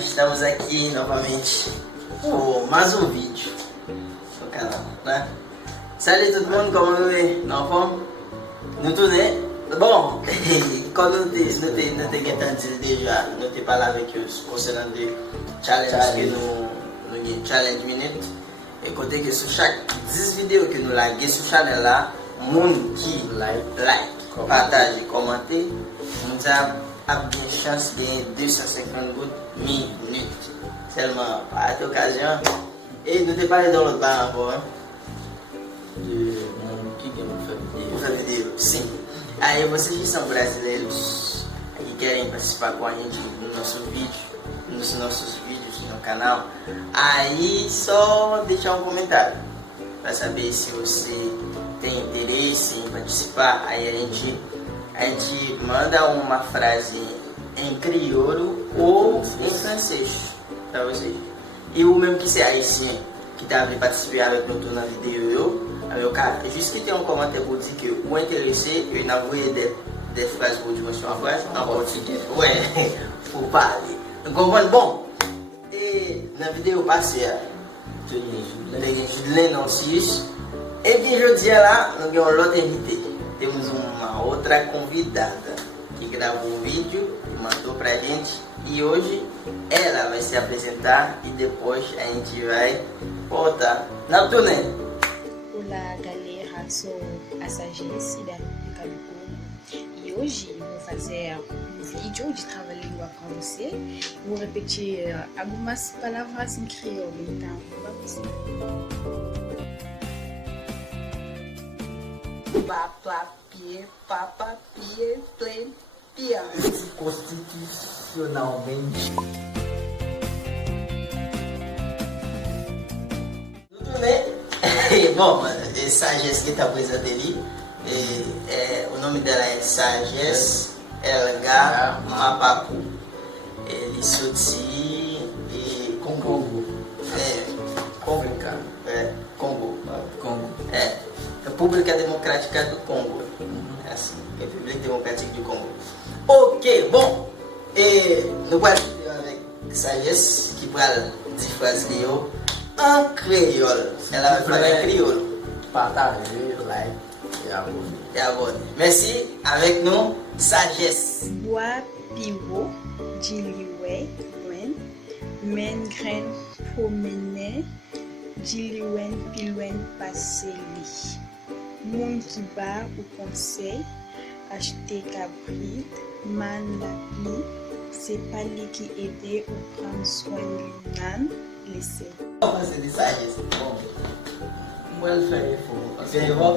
Estamos aqui novamente com mais um vídeo no canal, né? Salut tout le monde, comment vous allez? Não vamos? Nous tournons? Bon, quand nous t'avons dit déjà, nous t'avons parlé avec eux concernant des challenges que nous avons, challenge minute. Et côté que sur chaque 10 vidéos que nous avons sur channel là, monde qui like, partage et commenter, nous avons bien chance de gagner 250 minutes seulement par cette occasion. Et nous t'avons parlé dans l'autre bar encore. De mon que eu Fazer vídeo, sim. Aí vocês são brasileiros que querem participar com a gente no nosso vídeo, nos nossos vídeos no canal, aí só deixar um comentário para saber se você tem interesse em participar. Aí a gente manda uma frase em crioulo ou em francês para vocês. E o mesmo que c'est haïtien qui t'a participé avec nous dans la vidéo, alors juste quitter un commentaire pour dire que vous intéressé et envoyer des phrases pour dimension en phrase en portugais. Ouais, pour parler. Vous comprenez? Bon, et dans la vidéo passée, Julien Nancis, et bien je dis là, nous avons l'autre invité. Temos uma outra convidada que gravou um vídeo e mandou pra gente. E hoje ela vai se apresentar e depois a gente vai voltar na turnê. Olá galera, sou a Sagesse da República do Congo e hoje vou fazer um vídeo de trava-língua para você. Vou repetir algumas palavras em crioulo, então vamos lá. Papapier, papapier, plen, pia. Constitucionalmente. Tudo bem? Bom, Sagesse que está apresentando ali, o nome dela é Sagesse Elga Mapapu. Ele Sotsi e Congo. Congo. Congo. Congo. República Democrática do Congo. É assim, República Democrática do Congo. Ok, bon. Et nous allons avec Sagesse qui va dire phrase en créole. Elle va parler en créole. Partager, like et abonner. Merci. Avec nous, Sagesse. Bois piwo, diliwe, wen, men gren promene, diliwen pilwen paseli. Moun ki ba ou conseil, acheter cabrit, man la pli, c'est pas lui qui aide ou prendre soin de l'an, laissez. C'est de Sagesse. Bon. Moi, je fais faux. C'est bon?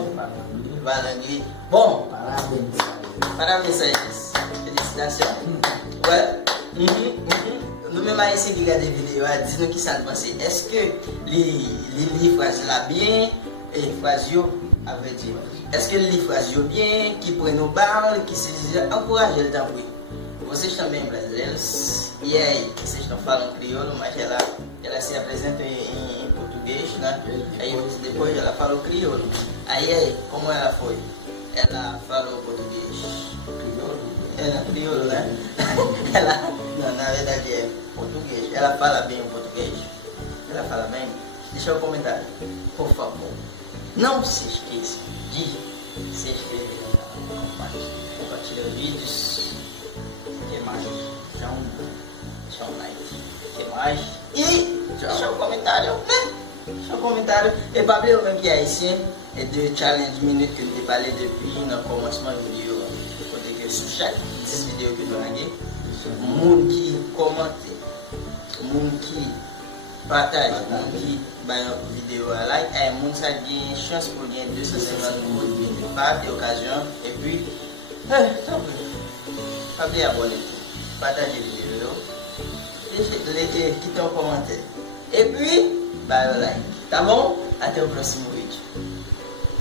Valangue. Bon, Parabéns. parabéns, Sagesse. Félicitations. Ouais. Nous-mêmes, ici, qui regardons des vidéos, dis-nous qui ça pensé. Est-ce que les phrases là bien et phrases avait dit est-ce que les phrases bien, qui prennent nos balles, qui se encouragent le temps? Vocês também brasileiros, e aí, vocês estão falando crioulo, mas ela se apresenta em português, né? Aí depois ela falou crioulo. Aí, como ela foi? Ela falou português. Crioulo, né? Ela, não, na verdade é português. Ela fala bem o português? Ela fala bem? Deixa o comentário, por favor. Não se esqueça de se inscrever no canal, compartilhar vídeos. O que mais? Deixa um like. O que mais? E deixa um comentário, né? Deixa um comentário. Et Pablo, même qui est ici, et de challenge minute que nous avons parlé depuis le commencement de la vidéo. Côté que sur chaque 10 vidéos que nous avons, monde qui commente, monde qui partage, monde qui bah vidéo à like, et monde ça gagne chance pour gagner 250 000 par occasion. Et puis, pas bien abonner, partager vidéo, quitter un commentaire. Et puis, bah like. Tá bom? Até o próximo